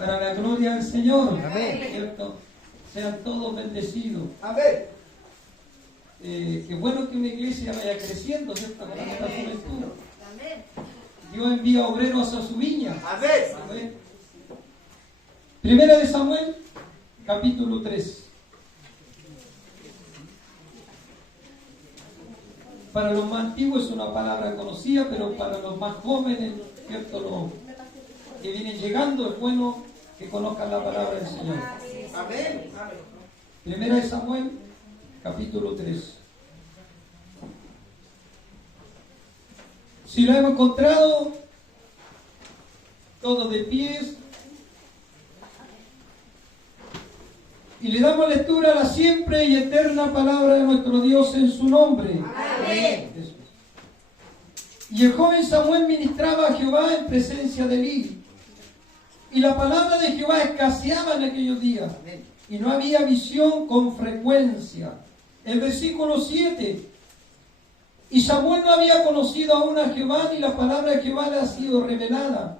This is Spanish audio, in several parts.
para la gloria del Señor. Amén. ¿Cierto? Sean todos bendecidos. Amén. Qué bueno que una iglesia vaya creciendo, ¿cierto? Con esta juventud. Amén. Dios envía obreros a su viña. Amén. Amén. Primera de Samuel, capítulo 3. Para los más antiguos es una palabra conocida, pero para los más jóvenes, ¿cierto? Los que vienen llegando, es bueno que conozcan la palabra del Señor. Amén. Primera de Samuel, capítulo 3. Si lo hemos encontrado, todos de pies, y le damos lectura a la siempre y eterna palabra de nuestro Dios en su nombre. Amén. Eso es. Y el joven Samuel ministraba a Jehová en presencia de Elí. Y la palabra de Jehová escaseaba en aquellos días. Y no había visión con frecuencia. El versículo 7. Y Samuel no había conocido aún a Jehová, ni la palabra de Jehová le ha sido revelada.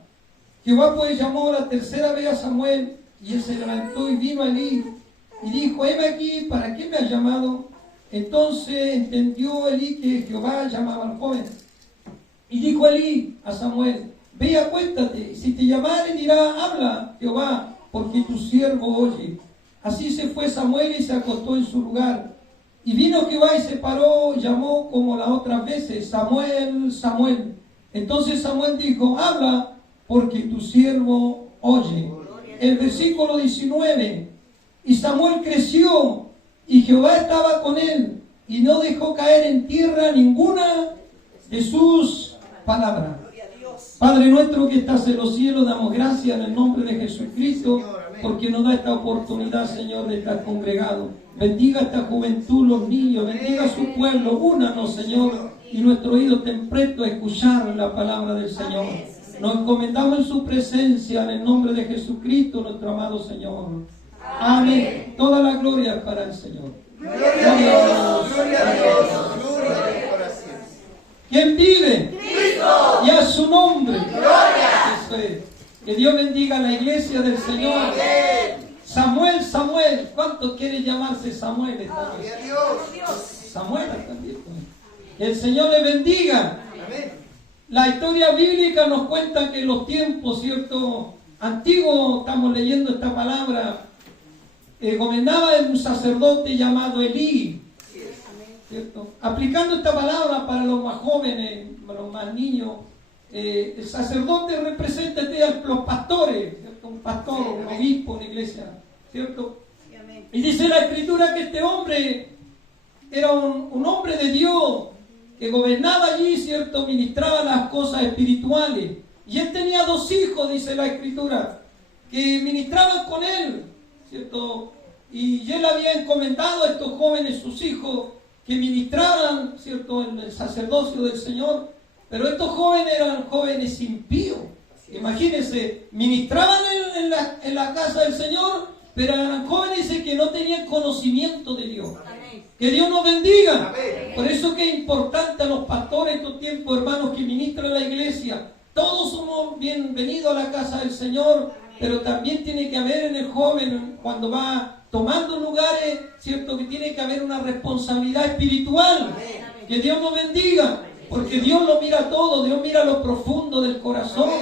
Jehová pues llamó la tercera vez a Samuel, y él se levantó y vino a Elí. Y dijo, heme aquí, ¿para qué me has llamado? Entonces entendió Elí que Jehová llamaba al joven. Y dijo Elí a Samuel, ve y acuéstate, si te llamare dirá, habla Jehová, porque tu siervo oye. Así se fue Samuel y se acostó en su lugar. Y vino Jehová y se paró, llamó como las otras veces, Samuel, Samuel. Entonces Samuel dijo, habla, porque tu siervo oye. El versículo 19. Y Samuel creció, y Jehová estaba con él, y no dejó caer en tierra ninguna de sus palabras. Padre nuestro que estás en los cielos, damos gracias en el nombre de Jesucristo, porque nos da esta oportunidad, Señor, de estar congregado. Bendiga esta juventud, los niños, bendiga a su pueblo, únanos, Señor, y nuestro oído estén presto a escuchar la palabra del Señor. Nos encomendamos en su presencia, en el nombre de Jesucristo, nuestro amado Señor. Amén. Toda la gloria para el Señor. Gloria a Dios. Gloria a Dios. Gloria a Dios. ¿Quién vive? Cristo. Y a su nombre. Gloria. Eso es. Que Dios bendiga a la iglesia del Señor. Amén. Samuel, Samuel. ¿Cuántos quieren llamarse Samuel esta noche? Gloria a Dios. Samuel también. Que el Señor le bendiga. Amén. La historia bíblica nos cuenta que en los tiempos, ¿cierto?, antiguos, estamos leyendo esta palabra, gobernaba un sacerdote llamado Elí, ¿cierto? Aplicando esta palabra para los más jóvenes, para los más niños, el sacerdote representa a los pastores, ¿cierto? Un pastor, un obispo, una iglesia, ¿cierto? Y dice la Escritura que este hombre era un hombre de Dios, que gobernaba allí, ¿cierto? Ministraba las cosas espirituales. Y él tenía 2 hijos, dice la Escritura, que ministraban con él, ¿cierto? Y él había encomendado a estos jóvenes, sus hijos, que ministraran, ¿cierto?, en el sacerdocio del Señor. Pero estos jóvenes eran jóvenes impíos. Imagínense, ministraban en la casa del Señor, pero eran jóvenes que no tenían conocimiento de Dios. Que Dios nos bendiga. Amén. Por eso que es importante a los pastores en estos tiempos, hermanos, que ministran en la iglesia. Todos somos bienvenidos a la casa del Señor, pero también tiene que haber en el joven, cuando va tomando lugares, ¿cierto?, que tiene que haber una responsabilidad espiritual. Que Dios nos bendiga, porque Dios lo mira todo, Dios mira lo profundo del corazón.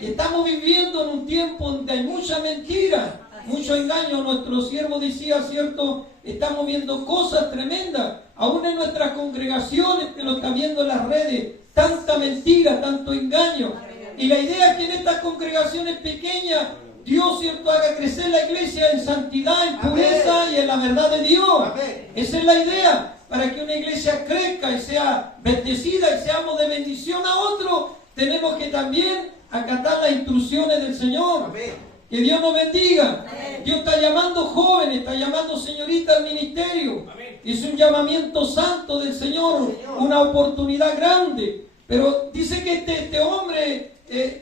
Y estamos viviendo en un tiempo donde hay mucha mentira, mucho engaño. Nuestro siervo decía, ¿cierto?, estamos viendo cosas tremendas, aún en nuestras congregaciones, que lo está viendo en las redes, tanta mentira, tanto engaño. Y la idea es que en estas congregaciones pequeñas, Dios, ¿cierto?, haga crecer la iglesia en santidad, en pureza y en la verdad de Dios. Esa es la idea, para que una iglesia crezca y sea bendecida y seamos de bendición a otros. Tenemos que también acatar las instrucciones del Señor. Que Dios nos bendiga. Dios está llamando jóvenes, está llamando señoritas al ministerio. Es un llamamiento santo del Señor, una oportunidad grande. Pero dice que este hombre,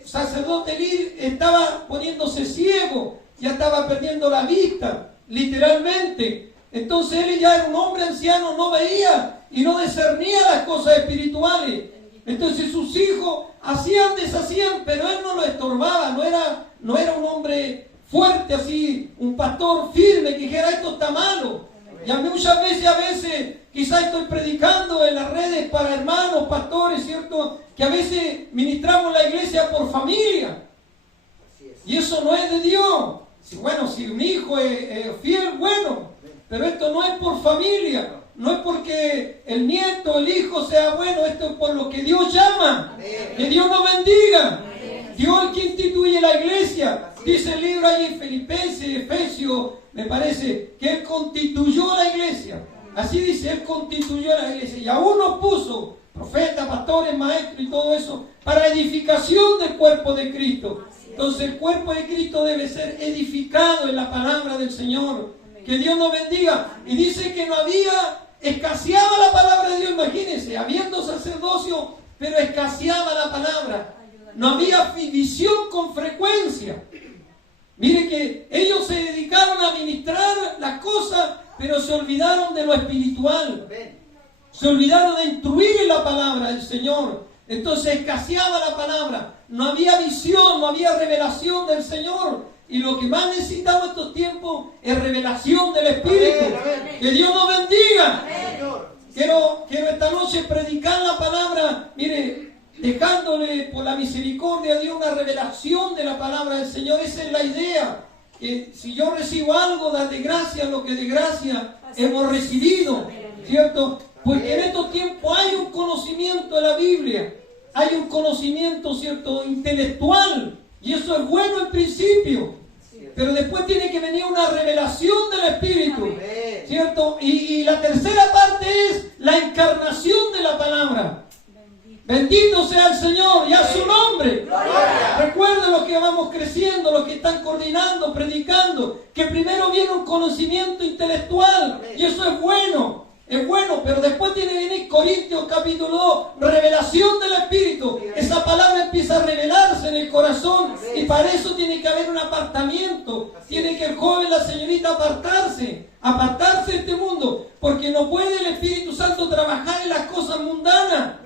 sacerdote Elí, estaba poniéndose ciego, ya estaba perdiendo la vista, literalmente. Entonces él ya era un hombre anciano, no veía y no discernía las cosas espirituales. Entonces sus hijos hacían, deshacían, pero él no lo estorbaba, no era un hombre fuerte así, un pastor firme que dijera esto está malo. Y muchas veces, quizás estoy predicando en las redes para hermanos, pastores, ¿cierto? Que a veces ministramos la iglesia por familia. Y eso no es de Dios. Bueno, si un hijo es fiel, bueno, pero esto no es por familia. No es porque el nieto, el hijo sea bueno, esto es por lo que Dios llama. Que Dios nos bendiga. Dios es quien instituye la iglesia. Dice el libro ahí en Filipenses, Efesios, me parece, que Él constituyó la iglesia. Así dice, Él constituyó la iglesia. Y aún nos puso profetas, pastores, maestros y todo eso para edificación del cuerpo de Cristo. Entonces el cuerpo de Cristo debe ser edificado en la palabra del Señor. Que Dios nos bendiga. Y dice que no había, escaseaba la palabra de Dios, imagínense, habiendo sacerdocio, pero escaseaba la palabra. No había visión con frecuencia. Mire que ellos se dedicaron a ministrar las cosas, pero se olvidaron de lo espiritual. Se olvidaron de instruir en la palabra del Señor. Entonces escaseaba la palabra. No había visión, no había revelación del Señor. Y lo que más necesitamos estos tiempos es revelación del Espíritu. Que Dios nos bendiga. Quiero esta noche predicar la palabra, mire, dejándole por la misericordia de Dios una revelación de la palabra del Señor. Esa es la idea. Que si yo recibo algo, darle gracia a lo que de gracia hemos recibido, ¿cierto? Porque en estos tiempos hay un conocimiento de la Biblia, hay un conocimiento, ¿cierto?, intelectual, y eso es bueno en principio, pero después tiene que venir una revelación del Espíritu, ¿cierto? Y la tercera parte es la encarnación de la palabra. Bendito sea el Señor y a su nombre. Recuerden los que vamos creciendo, los que están coordinando, predicando, que primero viene un conocimiento intelectual, y eso es bueno, pero después tiene que venir Corintios capítulo 2, revelación del Espíritu. Esa palabra empieza a revelarse en el corazón, y para eso tiene que haber un apartamiento. Tiene que el joven, la señorita apartarse de este mundo, porque no puede el Espíritu Santo trabajar en las cosas mundanas.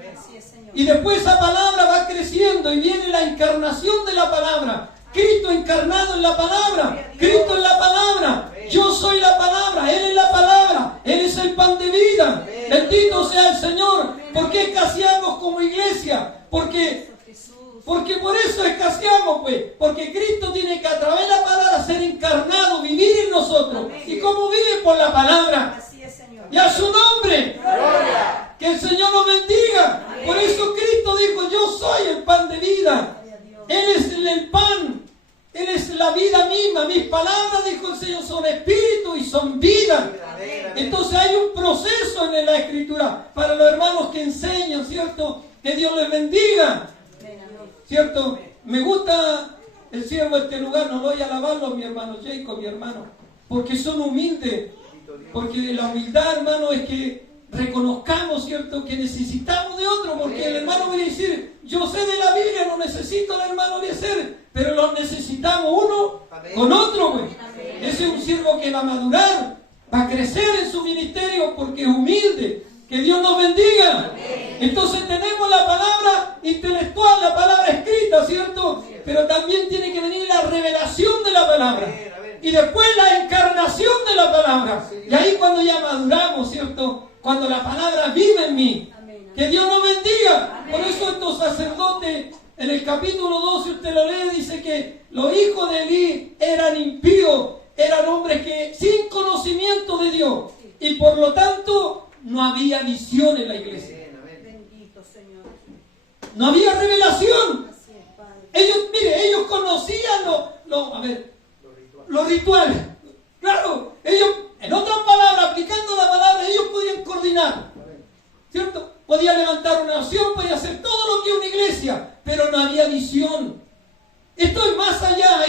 Y después esa palabra va creciendo y viene la encarnación de la palabra. Cristo encarnado en la palabra. Cristo en la palabra. Yo soy la palabra. Él es la palabra. Él es el pan de vida. Bendito sea el Señor. ¿Por qué escaseamos como iglesia? Porque por eso escaseamos, pues. Porque Cristo tiene que a través de la palabra ser encarnado, vivir en nosotros. ¿Y cómo vive? Por la palabra. Y a su nombre. Que el Señor nos bendiga. Por eso Cristo dijo, yo soy el pan de vida. Él es el pan. Él es la vida misma. Mis palabras, dijo el Señor, son espíritu y son vida. Entonces hay un proceso en la Escritura para los hermanos que enseñan, ¿cierto? Que Dios les bendiga, ¿cierto? Me gusta el siervo de este lugar, no voy a alabarlo, mi hermano Jacob, mi hermano, porque son humildes. Porque la humildad, hermano, es que reconozcamos, ¿cierto?, que necesitamos de otro, porque el hermano viene a decir, yo sé de la Biblia, no necesito al hermano Eliezer, pero los necesitamos uno con otro, güey. Ese es un siervo que va a madurar, va a crecer en su ministerio porque es humilde. Que Dios nos bendiga. Entonces tenemos la palabra intelectual, la palabra escrita, ¿cierto? Pero también tiene que venir la revelación de la palabra. Y después la encarnación de la palabra. Y ahí cuando ya maduramos, ¿cierto? Cuando la palabra vive en mí. Que Dios nos bendiga. Por eso estos sacerdotes, en el capítulo 2, si usted lo lee, dice que los hijos de Elí eran impíos, eran hombres que sin conocimiento de Dios. Y por lo tanto, no había visión en la iglesia. No había revelación. Ellos conocían los rituales. Claro, ellos, en otras palabras, aplicando la palabra, ellos podían coordinar, ¿cierto? Podían levantar una nación, podían hacer todo lo que una iglesia, pero no había visión. Esto es más allá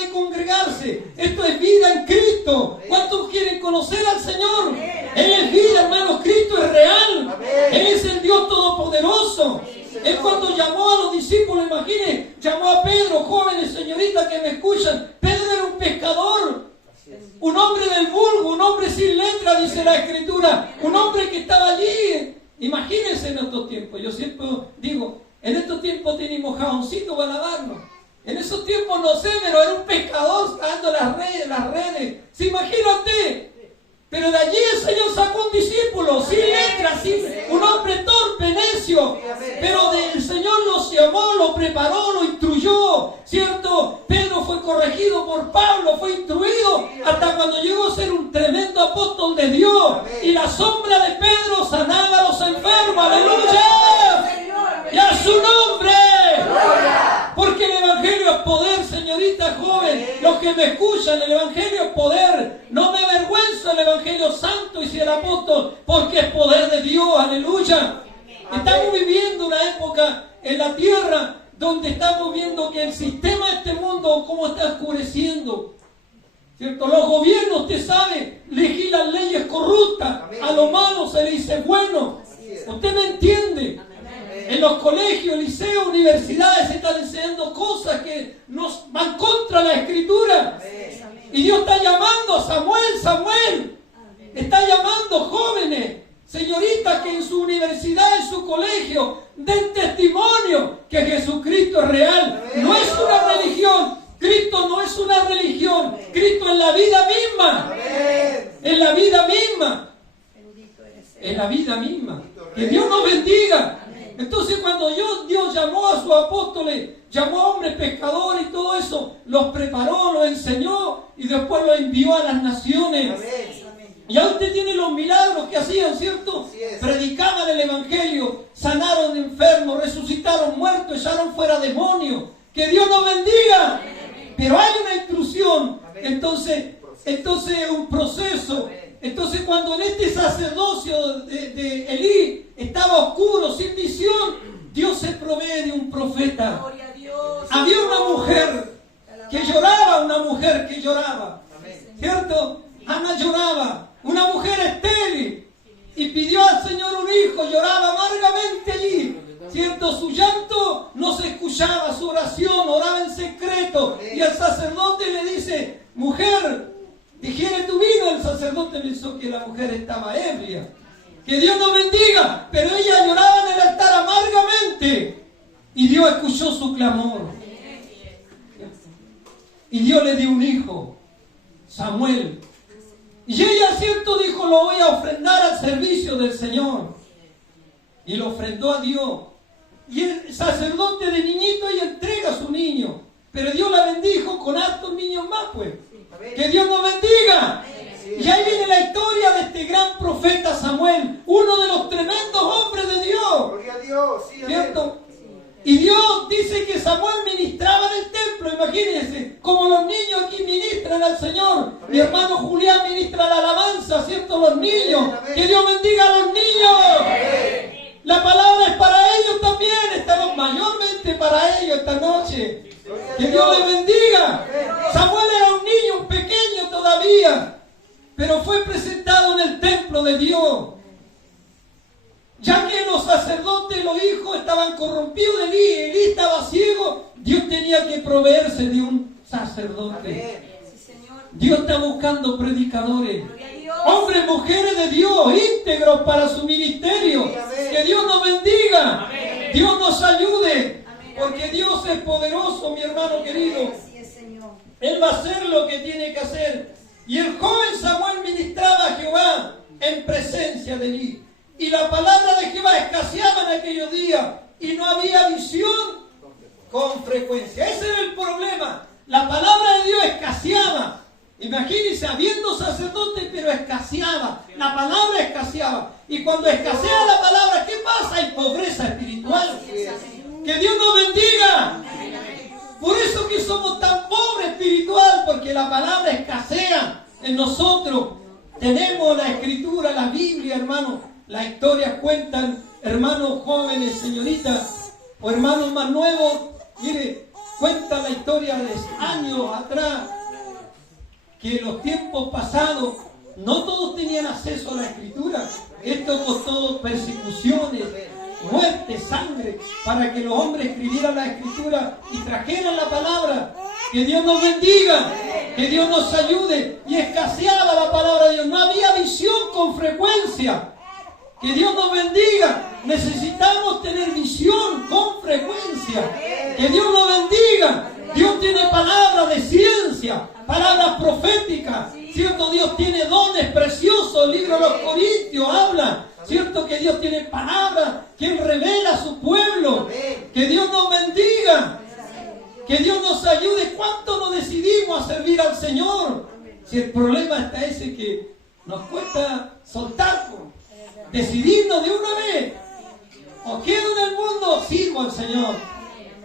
de congregarse. Esto es vida en Cristo. ¿Cuántos quieren conocer al Señor? Él es vida, hermanos. Cristo es real. Él es el Dios Todopoderoso. Él cuando llamó a los discípulos, imaginen, llamó a Pedro, jóvenes, señoritas que me escuchan. Pedro era un pescador, un hombre del vulgo, un hombre sin letra, dice la Escritura. Un hombre que estaba allí. Imagínense en estos tiempos. Yo siempre digo, en estos tiempos tenemos jaboncito para lavarnos. En esos tiempos no sé, pero era un pescador, las redes. ¿Se imagina usted? Pero de allí el Señor sacó un discípulo, sin letras, un hombre torpe, necio. Pero el Señor lo llamó, lo preparó, lo instruyó, ¿cierto? Pedro fue corregido por Pablo, fue instruido, hasta cuando llegó a ser un tremendo apóstol de Dios. Y la sombra de Pedro sanaba a los enfermos. ¡Aleluya! ¡Y a su nombre! Porque el Evangelio es poder, señorita joven. Los que me escuchan, el Evangelio es poder. No me avergüenzo del Evangelio santo y si el apóstol, porque es poder de Dios. Aleluya. Estamos viviendo una época en la tierra donde estamos viendo que el sistema de este mundo cómo está oscureciendo. ¿Cierto? Los gobiernos, usted sabe, legislan leyes corruptas. A lo malo se le dice bueno. ¿Usted me entiende? En los colegios, liceos, universidades se están enseñando cosas que nos van contra la Escritura. Y Dios está llamando a Samuel. Está llamando jóvenes, señoritas que en su universidad, en su colegio, den testimonio que Jesucristo es real. No es una religión. Cristo no es una religión. Cristo es la vida misma. Es la vida misma. Es la vida misma. Que Dios nos bendiga. Entonces cuando Dios llamó a sus apóstoles, llamó a hombres pescadores y todo eso, los preparó, los enseñó y después los envió a las naciones. Y ahí usted tiene los milagros que hacían, ¿cierto? Predicaban el Evangelio, sanaron enfermos, resucitaron muertos, echaron fuera demonios. ¡Que Dios nos bendiga! Pero hay una instrucción, entonces un proceso. Entonces cuando en este sacerdocio de Elí estaba oscuro, sin visión, Dios se provee de un profeta. Había una mujer que lloraba, ¿cierto? Ana lloraba, una mujer estéril, y pidió al Señor un hijo, lloraba amargamente allí, ¿cierto? Su llanto no se escuchaba, su oración, oraba en secreto, y el sacerdote le dice, mujer, digiere tu vino. El sacerdote pensó que la mujer estaba ebria. Que Dios nos bendiga. Pero ella lloraba en el altar amargamente. Y Dios escuchó su clamor. Y Dios le dio un hijo, Samuel. Y ella, cierto, dijo, lo voy a ofrendar al servicio del Señor. Y lo ofrendó a Dios. Y el sacerdote de niñito, ella entrega a su niño. Pero Dios la bendijo con hartos niños más, pues. Que Dios nos bendiga. Y ahí viene la historia de este gran profeta Samuel, uno de los tremendos hombres de Dios. Gloria a Dios, sí, ¿cierto? Y Dios dice que Samuel ministraba en el templo. Imagínense, como los niños aquí ministran al Señor. Mi hermano Julián ministra la alabanza, ¿cierto? Los niños. Que Dios bendiga a los niños. La palabra es para ellos también. Estamos mayormente para ellos esta noche. Que Dios les bendiga. Samuel era un niño, un pequeño todavía, pero fue presentado en el templo de Dios. Ya que los sacerdotes, los hijos estaban corrompidos de Elí estaba ciego, Dios tenía que proveerse de un sacerdote. Dios está buscando predicadores, hombres, mujeres de Dios, íntegros para su ministerio. Que Dios nos bendiga. Dios nos ayude. Porque Dios es poderoso, mi hermano querido. Él va a hacer lo que tiene que hacer. Y el joven Samuel ministraba a Jehová en presencia de Elí. Y la palabra de Jehová escaseaba en aquellos días. Y no había visión con frecuencia. Ese era el problema. La palabra de Dios escaseaba. Imagínense, habiendo sacerdotes, pero escaseaba. La palabra escaseaba. Y cuando escasea la palabra, ¿qué pasa? Hay pobreza espiritual. Que Dios nos bendiga. Por eso que somos tan pobres espiritual, porque la palabra escasea en nosotros. Tenemos la Escritura, la Biblia, hermanos. Las historias cuentan, hermanos jóvenes, señoritas, o hermanos más nuevos. Mire, cuentan la historia de años atrás, que en los tiempos pasados no todos tenían acceso a la Escritura. Esto costó persecuciones, muerte, sangre, para que los hombres escribieran la Escritura y trajeran la palabra. Que Dios nos bendiga, que Dios nos ayude. Y escaseaba la palabra de Dios, no había visión con frecuencia. Que Dios nos bendiga. Necesitamos tener visión con frecuencia. Que Dios nos bendiga. Dios tiene palabras de ciencia, palabras proféticas. ¿Cierto? Dios tiene dones preciosos. El libro de los Corintios habla. ¿Cierto? Que Dios tiene palabras, que Él revela a su pueblo. Que Dios nos bendiga. Que Dios nos ayude. ¿Cuánto nos decidimos a servir al Señor? Si el problema está ese que nos cuesta soltarlo, decidirnos de una vez. O quedo en el mundo, sirvo al Señor.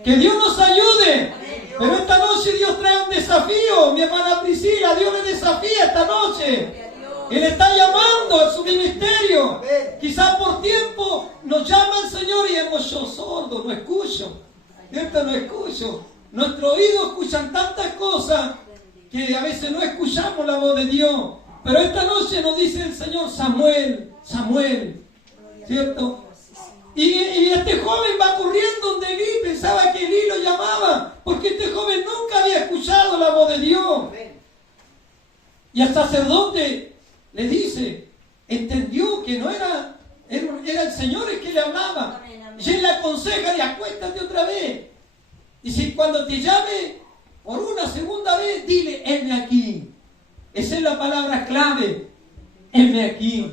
Que Dios nos ayude. Pero esta noche Dios trae un desafío. Mi hermana Priscila, Dios le desafía esta noche. Él está llamando a su ministerio. Quizás por tiempo nos llama el Señor y hemos yo sordo, no escucho. ¿Cierto? No escucho. Nuestros oídos escuchan tantas cosas que a veces no escuchamos la voz de Dios. Pero esta noche nos dice el Señor, Samuel, Samuel. ¿Cierto? Y este joven va corriendo donde Elí, pensaba que Elí lo llamaba, porque este joven nunca había escuchado la voz de Dios. Y al sacerdote le dice, entendió que no era el Señor el que le hablaba. Y él le aconseja, y acuéstate otra vez. Y si cuando te llame por una segunda vez, dile, heme aquí. Esa es la palabra clave, heme aquí.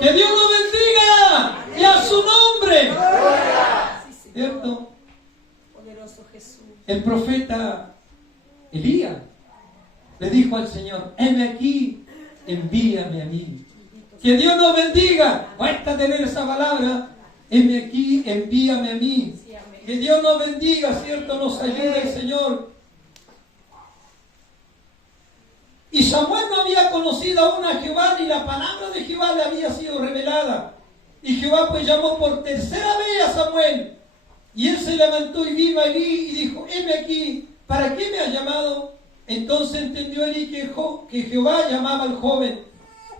Que Dios nos bendiga y a su nombre. ¿Cierto? El profeta Elías le dijo al Señor, heme aquí, envíame a mí. Que Dios nos bendiga. Cuesta tener esa palabra, heme aquí, envíame a mí. Que Dios nos bendiga, ¿cierto? Nos ayude el Señor. Y Samuel no había conocido aún a Jehová, ni la palabra de Jehová le había sido revelada. Y Jehová pues llamó por tercera vez a Samuel. Y él se levantó y vino a Elí y dijo, heme aquí, ¿para qué me has llamado? Entonces entendió Elí que Jehová llamaba al joven.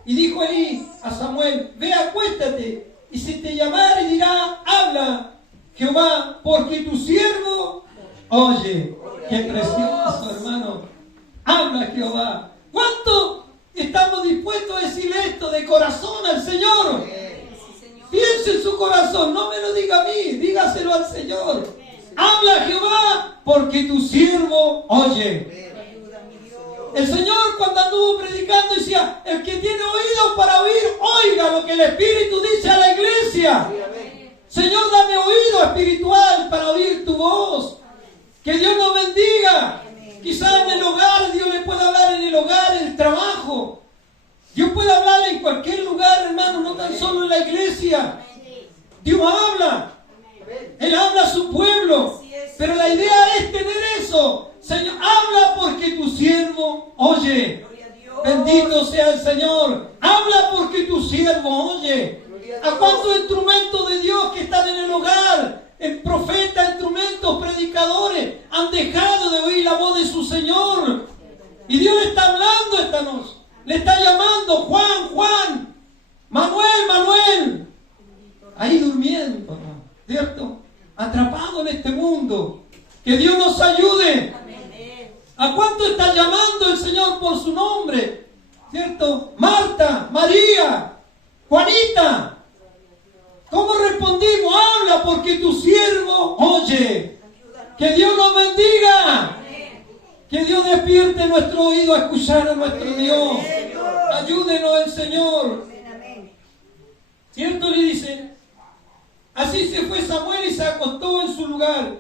Y dijo Elí a Samuel, ve, acuéstate, y si te llamare dirá, habla Jehová, porque tu siervo oye. Qué precioso, hermano. Habla Jehová. ¿Cuánto estamos dispuestos a decirle esto de corazón al Señor? Piense en su corazón, no me lo diga a mí, dígaselo al Señor. Habla Jehová, porque tu siervo oye. El Señor cuando anduvo predicando decía, el que tiene oídos para oír, oiga lo que el Espíritu dice a la iglesia. Señor, dame oído espiritual para oír tu voz. Que Dios nos bendiga. Quizás en el hogar, Dios le pueda hablar en el hogar, en el trabajo. Dios puede hablarle en cualquier lugar, hermano, no tan solo en la iglesia. Dios habla. Él habla a su pueblo. Pero la idea es tener eso. Señor, habla porque tu siervo oye. Bendito sea el Señor. Habla porque tu siervo oye. ¿A cuántos instrumentos de Dios que están en el hogar? El profeta, instrumentos, predicadores han dejado de oír la voz de su Señor. Y Dios le está hablando esta noche. Le está llamando, Juan, Juan, Manuel, Manuel. Ahí durmiendo, ¿cierto? Atrapado en este mundo. Que Dios nos ayude. ¿A cuánto está llamando el Señor por su nombre? ¿Cierto? Marta, María, Juanita. ¿Cómo respondimos? Habla porque tu siervo oye. Que Dios nos bendiga. Que Dios despierte nuestro oído a escuchar a nuestro Dios. Ayúdenos el Señor. ¿Cierto? Le dice. Así se fue Samuel y se acostó en su lugar.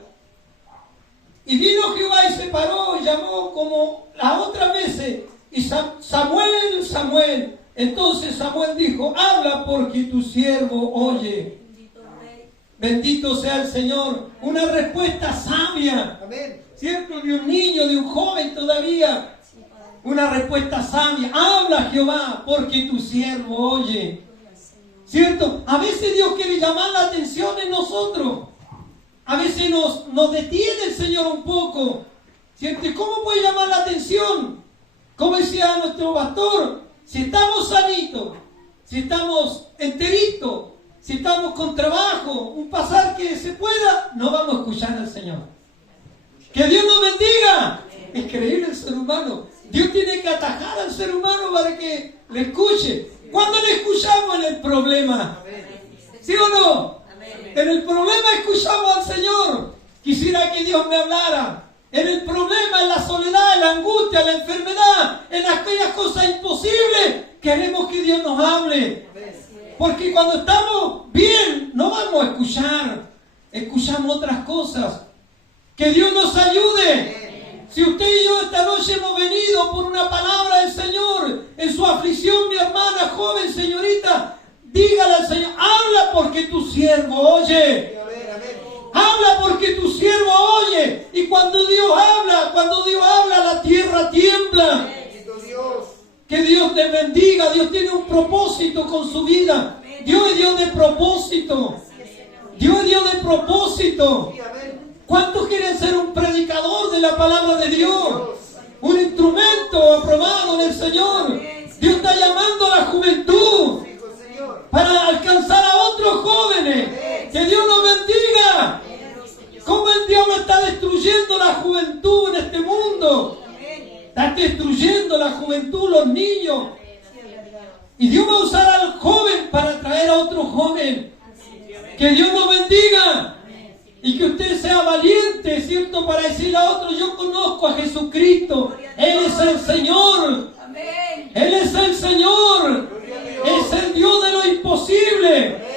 Y vino Jehová y se paró y llamó como las otras veces. Y Samuel, Samuel. Entonces Samuel dijo, habla porque tu siervo oye. Bendito sea el Señor. Una respuesta sabia. ¿Cierto? De un niño, de un joven todavía. Una respuesta sabia. Habla Jehová porque tu siervo oye. ¿Cierto? A veces Dios quiere llamar la atención en nosotros. A veces nos detiene el Señor un poco. ¿Cierto? ¿Y cómo puede llamar la atención? Como decía nuestro pastor, si estamos sanitos, si estamos enteritos, si estamos con trabajo, un pasar que se pueda, no vamos a escuchar al Señor. Que Dios nos bendiga. Es creíble el ser humano. Dios tiene que atajar al ser humano para que le escuche. ¿Cuándo le escuchamos? En el problema. ¿Sí o no? En el problema escuchamos al Señor. Quisiera que Dios me hablara. en el problema, en la soledad, en la angustia, en la enfermedad, en aquellas cosas imposibles, queremos que Dios nos hable. Porque cuando estamos bien, no vamos a escuchar, escuchamos otras cosas. Que Dios nos ayude. Si usted y yo esta noche hemos venido por una palabra del Señor, en su aflicción, mi hermana, joven, señorita, dígale al Señor, habla porque tu siervo oye. Habla porque tu siervo oye. Y cuando Dios habla, la tierra tiembla. Que Dios te bendiga. Dios tiene un propósito con su vida. Dios es Dios de propósito. Dios es Dios de propósito. ¿Cuántos quieren ser un predicador de la palabra de Dios? Un instrumento aprobado en el Señor. Dios está llamando a la juventud para alcanzar a otros jóvenes. Que Dios nos bendiga. ¿Cómo el diablo está destruyendo la juventud en este mundo? Está destruyendo la juventud, los niños. Y Dios va a usar al joven para traer a otro joven. Que Dios nos bendiga. Y que usted sea valiente, ¿cierto? Para decir a otros, yo conozco a Jesucristo. Él es el Señor. Él es el Señor. Es el Dios de lo imposible.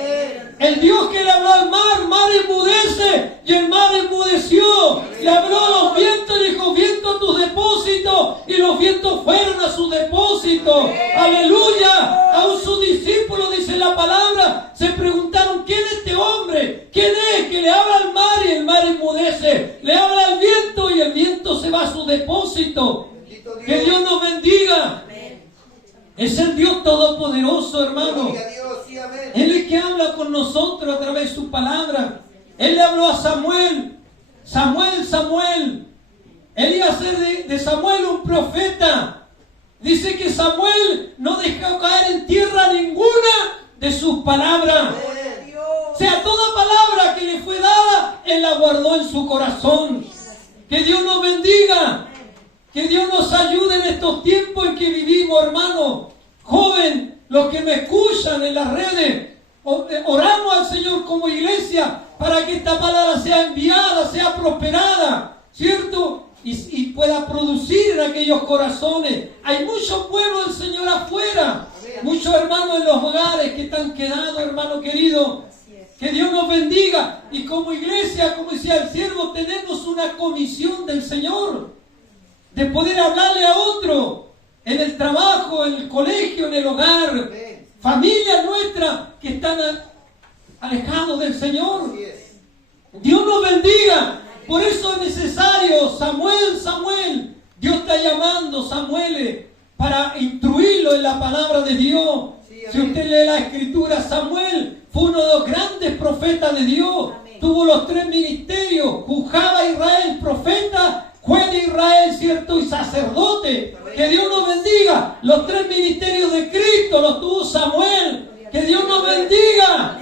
El Dios que le habló al mar enmudece, y el mar enmudeció. Le habló a los vientos y dijo, viento a tus depósitos, y los vientos fueron a sus depósitos. Aleluya. Aún sus discípulos, dice la palabra, se preguntaron, ¿quién es este hombre? ¿Quién es? Que le habla al mar y el mar enmudece. Le habla al viento y el viento se va a su depósito. Que Dios nos bendiga. Es el Dios todopoderoso, hermano. Él es que habla con nosotros a través de su palabra. Él le habló a Samuel. Samuel. Él iba a ser de Samuel un profeta. Dice que Samuel no dejó caer en tierra ninguna de sus palabras. O sea, toda palabra que le fue dada, él la guardó en su corazón. Que Dios nos bendiga. Que Dios nos ayude en estos tiempos en que vivimos, hermano. Joven, los que me escuchan en las redes, oramos al Señor como iglesia para que esta palabra sea enviada, sea prosperada, ¿cierto? Y pueda producir en aquellos corazones. Hay muchos pueblos del Señor afuera, muchos hermanos en los hogares que están quedados, hermano querido. Que Dios nos bendiga. Y como iglesia, como decía el siervo, tenemos una comisión del Señor de poder hablarle a otro en el trabajo, en el colegio, en el hogar. Familias nuestras que están alejados del Señor. Dios nos bendiga. Por eso es necesario, Samuel. Dios está llamando Samuel para instruirlo en la palabra de Dios. Si usted lee la Escritura, Samuel fue uno de los grandes profetas de Dios. Tuvo los 3 ministerios. Juzgaba a Israel, profeta, juez de Israel, ¿cierto? Y sacerdote. Que Dios nos bendiga. Los 3 ministerios de Cristo los tuvo Samuel. Que Dios nos bendiga.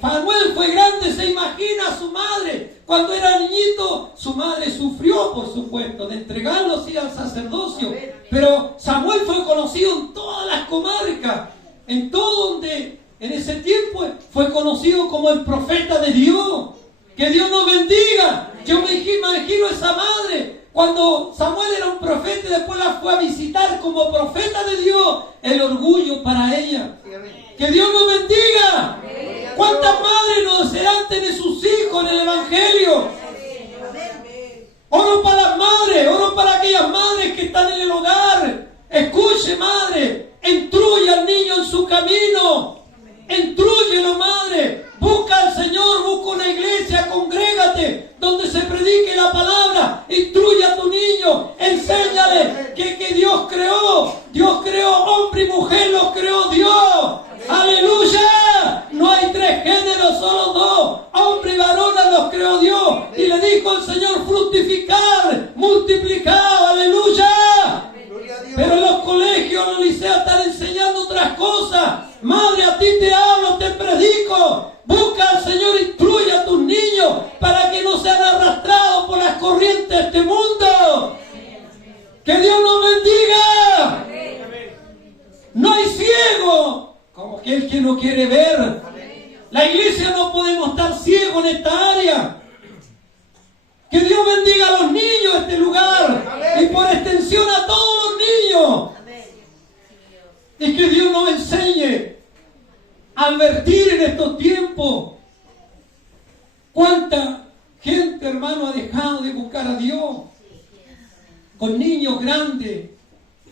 Samuel fue grande, se imagina a su madre. Cuando era niñito, su madre sufrió, por supuesto, de entregarlo así al sacerdocio. Pero Samuel fue conocido en todas las comarcas. En todo donde, en ese tiempo, fue conocido como el profeta de Dios. Que Dios nos bendiga. Yo me imagino a esa madre. Cuando Samuel era un profeta y después la fue a visitar como profeta de Dios, el orgullo para ella. Que Dios nos bendiga. ¿Cuántas madres no desean tener sus hijos en el Evangelio? Oro para las madres, oro para aquellas madres que están en el hogar. Escuche, madre, instruye al niño en su camino. Instrúyelo, madre. Busca al Señor, busca una iglesia, congrégate donde se predique la palabra. Instruye a tu niño, enséñale que Dios creó hombre y mujer, los creó Dios. ¡Aleluya! No hay 3 géneros, solo 2. Hombre y varona los creó Dios. Y le dijo el Señor, fructificar, multiplicar. ¡Aleluya! Pero en los colegios, en los liceos están enseñando otras cosas. Madre, a ti te hablo, te predico. Busca al Señor, instruye a tus niños para que no sean arrastrados por las corrientes de este mundo. Que Dios nos bendiga. No hay ciego como aquel que no quiere ver. La iglesia no podemos estar ciegos en esta área. Que Dios bendiga a los niños de este lugar y por extensión a todos los niños. Y que Dios nos enseñe a advertir en estos tiempos cuánta gente, hermano, ha dejado de buscar a Dios con niños grandes.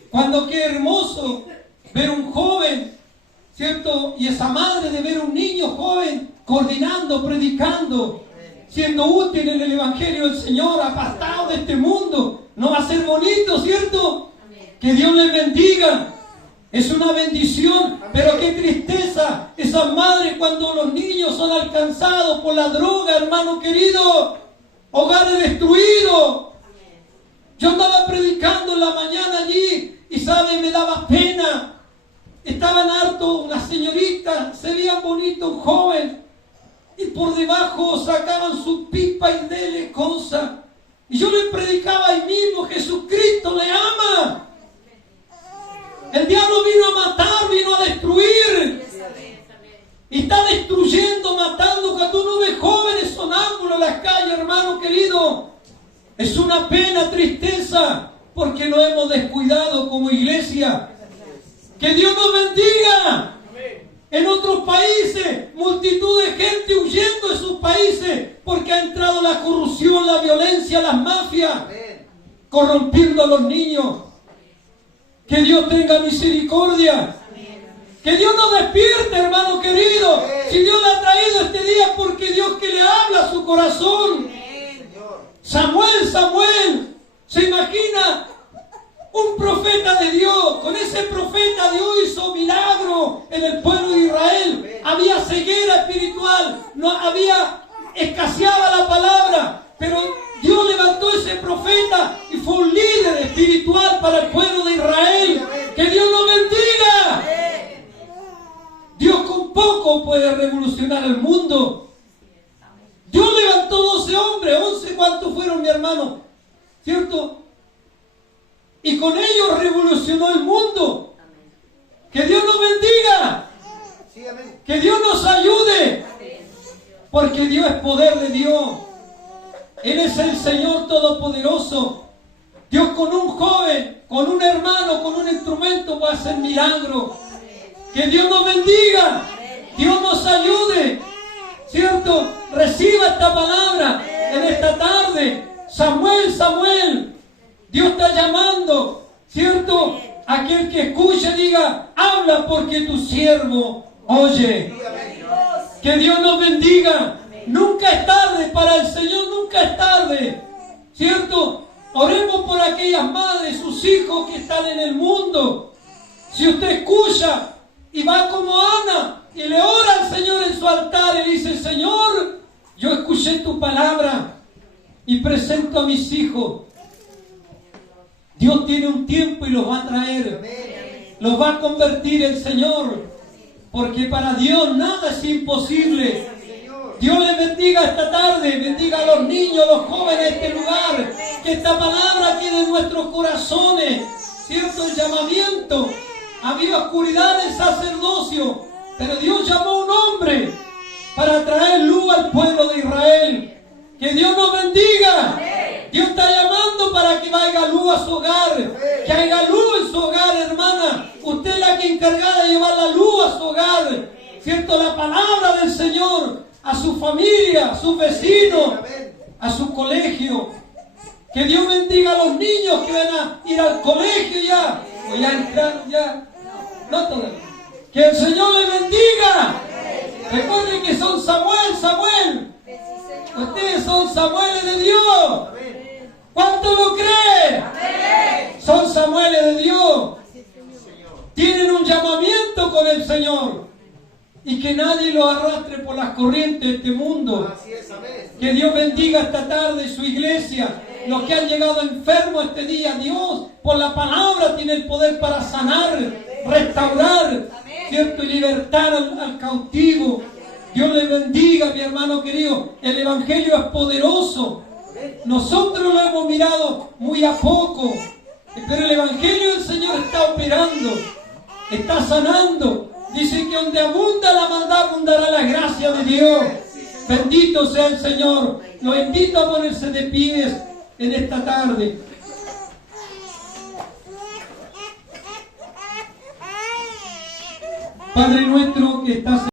Cuando qué hermoso ver un joven, ¿cierto? Y esa madre de ver un niño joven coordinando, predicando, siendo útil en el Evangelio del Señor, apartado de este mundo. No va a ser bonito, ¿cierto? Que Dios les bendiga. Es una bendición, pero qué tristeza esas madres cuando los niños son alcanzados por la droga, hermano querido. Hogares destruidos. Yo andaba predicando en la mañana allí y, ¿sabe? Me daba pena. Estaban hartos, una señorita, se veían bonito, un joven, y por debajo sacaban su pipa y dele cosas. Y yo le predicaba ahí mismo, Jesucristo le ama. El diablo vino a matar, vino a destruir. Y está destruyendo, matando. Cuando uno ve jóvenes sonámbulos en las calles, hermano querido, es una pena, tristeza, porque nos hemos descuidado como iglesia. Que Dios nos bendiga. En otros países, multitud de gente huyendo de sus países porque ha entrado la corrupción, la violencia, las mafias, corrompiendo a los niños. Que Dios tenga misericordia. Que Dios nos despierte, hermano querido. Si Dios le ha traído este día, porque Dios que le habla a su corazón. Samuel, ¿se imagina? Un profeta de Dios. Con ese profeta Dios hizo milagro en el pueblo de Israel. Había ceguera espiritual, no había, escaseaba la palabra, pero Dios levantó ese profeta y fue un líder espiritual para el pueblo de Israel. Que Dios nos bendiga. Dios con poco puede revolucionar el mundo. Dios levantó 12 hombres, 11, ¿cuántos fueron, mi hermano? ¿Cierto? Y con ellos revolucionó el mundo. Que Dios nos bendiga. Que Dios nos ayude. Porque Dios es poder de Dios. Él es el Señor Todopoderoso. Dios con un joven, con un hermano, con un instrumento va a hacer milagros. Que Dios nos bendiga. Dios nos ayude. ¿Cierto? Reciba esta palabra en esta tarde. Samuel. Dios está llamando, ¿cierto? Aquel que escuche diga, habla porque tu siervo oye. Que Dios nos bendiga. Nunca es tarde para el Señor, nunca es tarde, ¿cierto? Oremos por aquellas madres, sus hijos que están en el mundo. Si usted escucha y va como Ana y le ora al Señor en su altar y dice, Señor, yo escuché tu palabra y presento a mis hijos. Dios tiene un tiempo y los va a traer. Los va a convertir el Señor. Porque para Dios nada es imposible. Dios les bendiga esta tarde. Bendiga a los niños, a los jóvenes de este lugar. Que esta palabra quede en nuestros corazones. ¿Cierto? El llamamiento. Había oscuridad en el sacerdocio. Pero Dios llamó a un hombre para traer luz al pueblo de Israel. Que Dios nos bendiga. Dios está llamando para que vaya luz a su hogar. Que haya luz en su hogar, hermana. Usted es la que encargada de llevar la luz a su hogar. ¿Cierto? La palabra del Señor a su familia, a sus vecinos, a su colegio. Que Dios bendiga a los niños que van a ir al colegio ya. O ya entraron ya. No todavía. Que el Señor les bendiga. Recuerden que son Samuel. Ustedes son Samueles de Dios. ¿Cuánto lo creen? Son Samueles de Dios. Tienen un llamamiento con el Señor. Y que nadie los arrastre por las corrientes de este mundo. Que Dios bendiga esta tarde su iglesia. Los que han llegado enfermos este día, Dios, por la palabra tiene el poder para sanar, restaurar, ¿cierto? Y libertar al cautivo. Dios les bendiga, mi hermano querido. El Evangelio es poderoso. Nosotros lo hemos mirado muy a poco. Pero el Evangelio del Señor está operando. Está sanando. Dice que donde abunda la maldad, abundará la gracia de Dios. Bendito sea el Señor. Lo invito a ponerse de pies en esta tarde. Padre nuestro que estás en